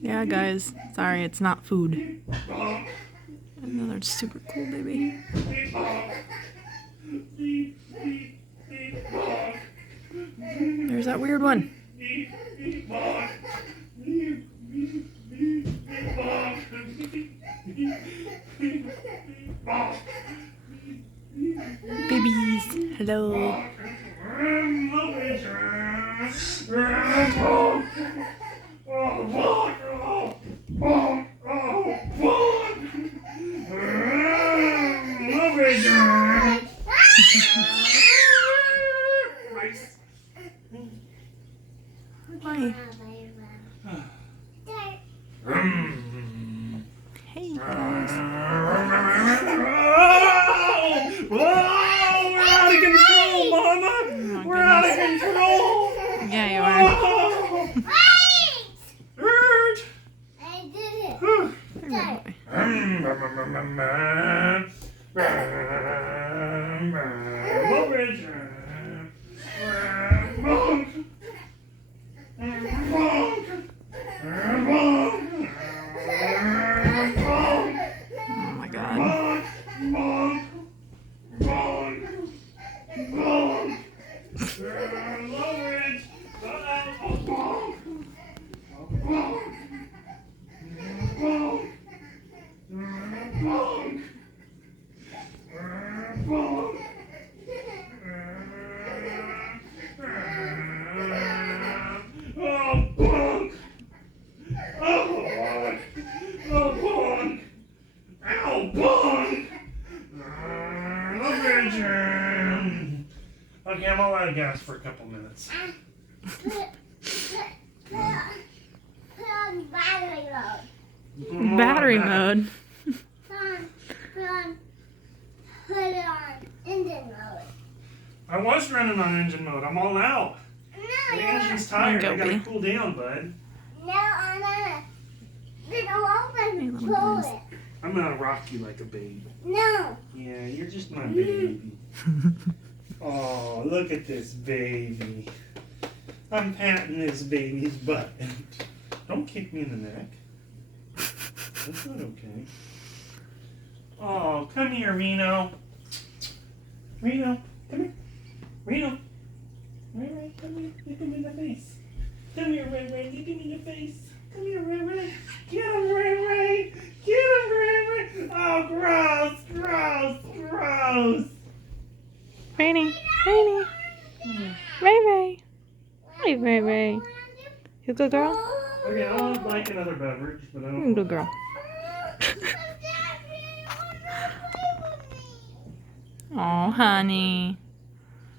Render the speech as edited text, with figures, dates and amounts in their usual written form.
Yeah, guys. Sorry, it's not food. Another super cool baby. There's that weird one. Babies, hello. Hi. Hey guys. Whoa! We're out of control, Mama! Oh, We're out of control! Yeah, you are. Hurt! I did it. Good boy. Oh my god. Okay, I'm all out of gas for a couple minutes. Put on battery mode. Battery mode. Put it on engine mode. I was running on engine mode. I'm all out. No, The you're engine's tired. I gotta Guppy. cool down, bud. No, I'm not. Then I'll Hey, open little pull guys. it. I'm gonna rock you like a baby. No. Yeah, you're just my baby. Oh, look at this baby. I'm patting this baby's butt. Don't kick me in the neck. That's not okay. Oh, come here, Reno. Reno, come here. Reno. Ray Ray, come here. Look him in the face. Come here, Ray Ray. Look him in the face. Come here, Ray Ray. Get him, Ray Ray. Get him, Ray Ray. Oh, gross, gross, gross. Rainy, Rainy. Ray Ray. Hey, Ray Ray. You good girl? Okay, I would like another beverage, but I You don't. good girl. Oh, honey.